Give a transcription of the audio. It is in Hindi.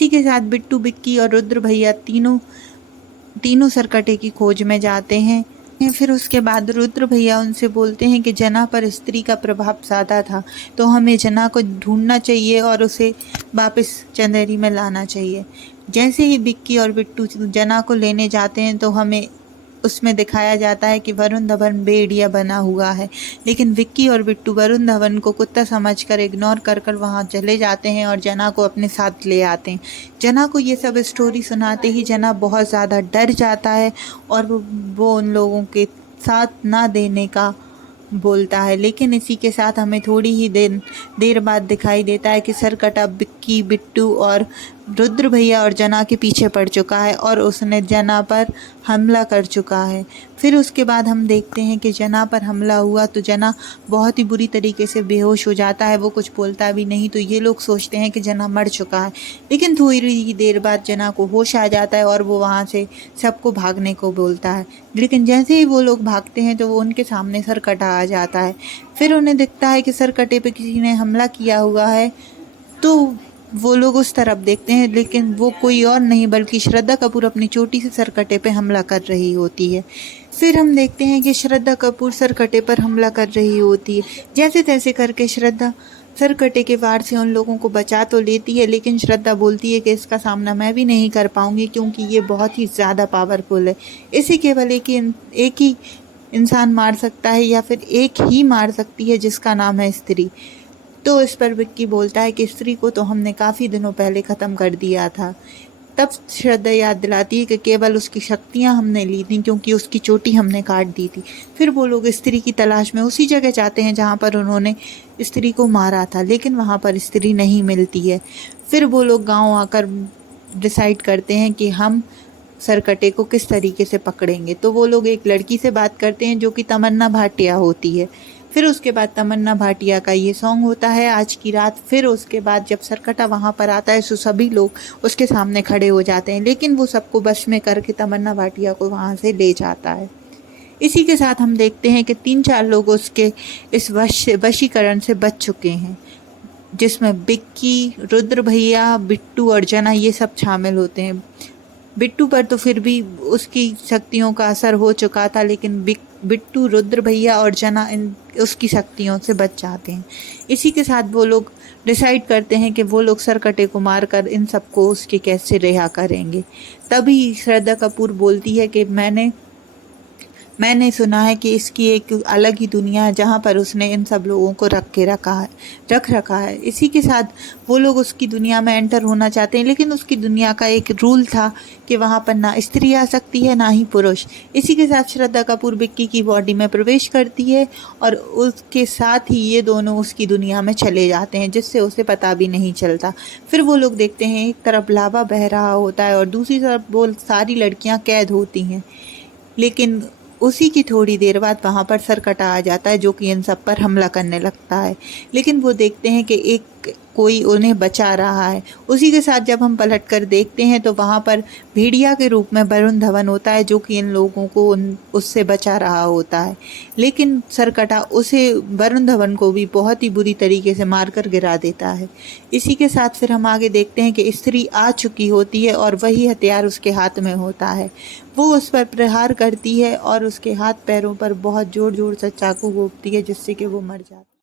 इसी के साथ बिट्टू, बिक्की और रुद्र भैया तीनों सरकटे की खोज में जाते हैं। फिर उसके बाद रुद्र भैया उनसे बोलते हैं कि जना पर स्त्री का प्रभाव ज़्यादा था, तो हमें जना को ढूंढना चाहिए और उसे वापस चंदेरी में लाना चाहिए। जैसे ही बिक्की और बिट्टू जना को लेने जाते हैं तो हमें उसमें दिखाया जाता है कि वरुण धवन भेड़िया बना हुआ है, लेकिन विक्की और बिट्टू वरुण धवन को कुत्ता समझकर इग्नोर कर वहाँ चले जाते हैं और जना को अपने साथ ले आते हैं। जना को ये सब स्टोरी सुनाते ही जना बहुत ज़्यादा डर जाता है और वो उन लोगों के साथ ना देने का बोलता है। लेकिन इसी के साथ हमें थोड़ी ही देर बाद दिखाई देता है कि सरकटा बिक्की, बिट्टू और रुद्र भैया और जना के पीछे पड़ चुका है और उसने जना पर हमला कर चुका है। फिर उसके बाद हम देखते हैं कि जना पर हमला हुआ तो जना बहुत ही बुरी तरीके से बेहोश हो जाता है, वो कुछ बोलता भी नहीं। तो ये लोग सोचते हैं कि जना मर चुका है, लेकिन थोड़ी देर बाद जना को होश आ जाता है और वो वहाँ से सबको भागने को बोलता है। लेकिन जैसे ही वो लोग भागते हैं तो वो उनके सामने सरकटा आ जाता है। फिर उन्हें दिखता है कि सरकटे पे किसी ने हमला किया हुआ है, तो वो लोग उस तरफ देखते हैं, लेकिन वो कोई और नहीं बल्कि श्रद्धा कपूर अपनी चोटी से सरकटे पे हमला कर रही होती है। फिर हम देखते हैं कि श्रद्धा कपूर सरकटे पर हमला कर रही होती है। जैसे तैसे करके श्रद्धा सरकटे के वार से उन लोगों को बचा तो लेती है, लेकिन श्रद्धा बोलती है कि इसका सामना मैं भी नहीं कर पाऊंगी क्योंकि ये बहुत ही ज़्यादा पावरफुल है। इसे केवल एक ही इंसान मार सकता है या फिर एक ही मार सकती है, जिसका नाम है स्त्री। तो इस पर विक्की बोलता है कि स्त्री को तो हमने काफ़ी दिनों पहले ख़त्म कर दिया था। तब श्रद्धा याद दिलाती है कि केवल उसकी शक्तियाँ हमने ली थी क्योंकि उसकी चोटी हमने काट दी थी। फिर वो लोग स्त्री की तलाश में उसी जगह जाते हैं जहाँ पर उन्होंने स्त्री को मारा था, लेकिन वहाँ पर स्त्री नहीं मिलती है। फिर वो लोग गाँव आकर डिसाइड करते हैं कि हम सरकटे को किस तरीके से पकड़ेंगे। तो वो लोग एक लड़की से बात करते हैं जो कि तमन्ना भाटिया होती है। फिर उसके बाद तमन्ना भाटिया का ये सॉन्ग होता है आज की रात। फिर उसके बाद जब सरकटा वहाँ पर आता है तो सभी लोग उसके सामने खड़े हो जाते हैं, लेकिन वो सबको बस में करके तमन्ना भाटिया को वहाँ से ले जाता है। इसी के साथ हम देखते हैं कि 3-4 लोग उसके इस वशीकरण से बच चुके हैं, जिसमें बिक्की, रुद्र भैया, बिट्टू और जना ये सब शामिल होते हैं। बिट्टू पर तो फिर भी उसकी शक्तियों का असर हो चुका था, लेकिन बिट्टू, रुद्र भैया और जना उसकी शक्तियों से बच जाते हैं। इसी के साथ वो लोग डिसाइड करते हैं कि वो लोग सरकटे को मारकर इन सबको उसके कैसे रिहा करेंगे। तभी श्रद्धा कपूर बोलती है कि मैंने सुना है कि इसकी एक अलग ही दुनिया है जहाँ पर उसने इन सब लोगों को रख रखा है। इसी के साथ वो लोग उसकी दुनिया में एंटर होना चाहते हैं, लेकिन उसकी दुनिया का एक रूल था कि वहाँ पर ना स्त्री आ सकती है ना ही पुरुष। इसी के साथ श्रद्धा कपूर बिक्की की बॉडी में प्रवेश करती है और उसके साथ ही ये दोनों उसकी दुनिया में चले जाते हैं, जिससे उसे पता भी नहीं चलता। फिर वो लोग देखते हैं एक तरफ लावा बह रहा होता है और दूसरी तरफ वो सारी लड़कियाँ कैद होती हैं, लेकिन उसी की थोड़ी देर बाद वहाँ पर सरकटा आ जाता है जो कि इन सब पर हमला करने लगता है। लेकिन वो देखते हैं कि कोई उन्हें बचा रहा है। उसी के साथ जब हम पलट कर देखते हैं तो वहाँ पर भेड़िया के रूप में वरुण धवन होता है जो कि इन लोगों को उससे बचा रहा होता है, लेकिन सरकटा उसे वरुण धवन को भी बहुत ही बुरी तरीके से मारकर गिरा देता है। इसी के साथ फिर हम आगे देखते हैं कि स्त्री आ चुकी होती है और वही हथियार उसके हाथ में होता है। वो उस पर प्रहार करती है और उसके हाथ पैरों पर बहुत जोर जोर से चाकू घोंपती है, जिससे कि वो मर जाती है।